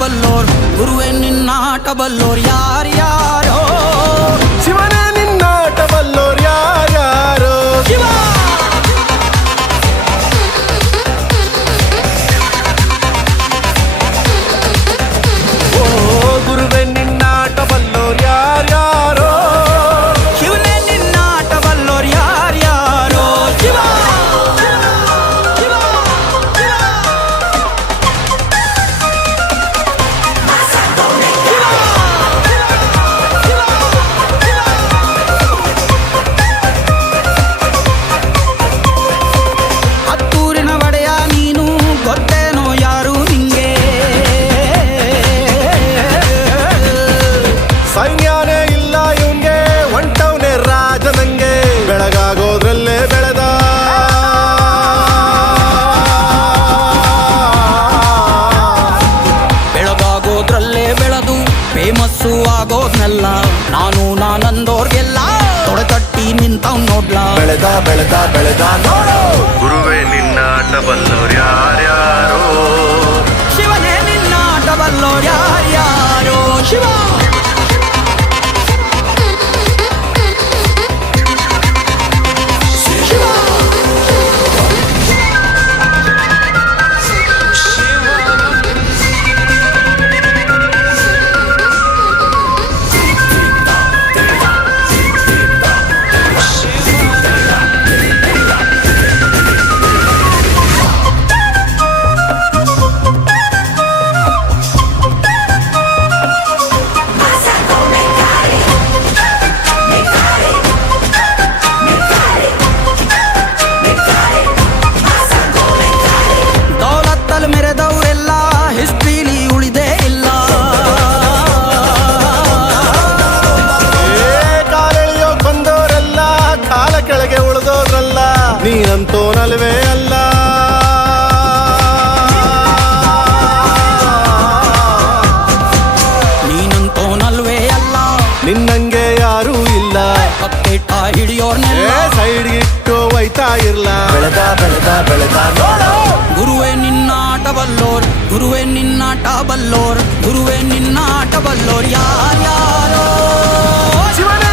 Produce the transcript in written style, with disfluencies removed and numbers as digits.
ಬಲ್ಲೋರ್ ಗುರುವೇ ನಿನ್ನಾಟ ಬಲ್ಲೋರ್ ಯಾರ್ಯಾರೋ ಶಿವನೇ ನಿನ್ನಾಟ ಬಲ್ಲೋರ್ ಯಾರ್ಯಾರೋ ಶಿವ ಗುರುವೆ ನಿನ್ನಾಟ ಬಲ್ಲೋರ್ ಯಾರ್ಯಾರೋ ಶಿವನೇ ನಿನ್ನಾಟ ಬಲ್ಲೋರ್ ಯಾರ್ಯಾರೋ ಶಿವ ಹತ್ತೂರಿನ ಒಡೆಯ ನೀನು ಗೊತ್ತೇನೋ ಯಾರು ನಿಂಗೆ ಸೈನ್ಯನೇ ಇಲ್ಲ ಇವಂಗೆ ಹೊಂಟವ್ನೆ ರಾಜನಂಗೆ ಬೆಳಗಾಗೋದ್ರಲ್ಲೇ ಬೆಳೆದ ಬೆಳಗಾಗೋದ್ರಲ್ಲೇ ಬೆಳೆದು ಫೇಮಸ್ಸು ಆಗೋದ್ನೆಲ್ಲ ನಾನಂದೋರ್ಗೆಲ್ಲ ತೊಡೆತಟ್ಟಿ ನಿಂತವ್ ನೋಡ್ಲಾ ಬೆಳೆದ ಬೆಳೆದ ಬೆಳೆದ ನೋಡು ಗುರುವೇ ನಿನ್ನಾಟ ಬಲ್ಲೋರ್ ಯಾರ್ಯಾರೋ ಶಿವನೇ ನಿನ್ನಾಟ ಬಲ್ಲೋರ್ ಯಾರ್ಯಾರೋ ಶಿವ ದೌಲತ್ತಲ್ ಮೆರೆದವರೆಲ್ಲ ಹಿಸ್ಟ್ರಿಲಿ ಉಳಿದೇ ಇಲ್ಲ ಕಾಲೆಳೆಯೋಕ್ ಬಂದವರೆಲ್ಲ ಕಾಲ ಕೆಳಗೆ ಉಳಿದೋದ್ರಲ್ಲ ನೀನಂತೂ ನಲ್ವೇ ಅಲ್ಲ ನೀನಂತೋನಲ್ವೇ ಅಲ್ಲ ನಿನ್ನಂಗೆ ಯಾರೂ ಇಲ್ಲ ಕಪ್ಪೇಟ ಹಿಡಿಯೋರ್ನೆಲ್ಲ ಸೈಡ್ಗಿಟ್ಟು ಒಯ್ತಾ ಇರ್ಲ ಬೆಳೆದ ಬೆಳೆದ ಬೆಳೆದ ನೋಡು ಗುರುವೇ ನಿನ್ನಾಟ ಬಲ್ಲೋರ್ ಗುರುವೇ ನಿನ್ನಾಟ ಬಲ್ಲೋರ್ ಗುರುವೇ ನಿನ್ನಾಟ ಬಲ್ಲೋರ್ ಯಾರ್ಯಾರೋ ಶಿವನೇ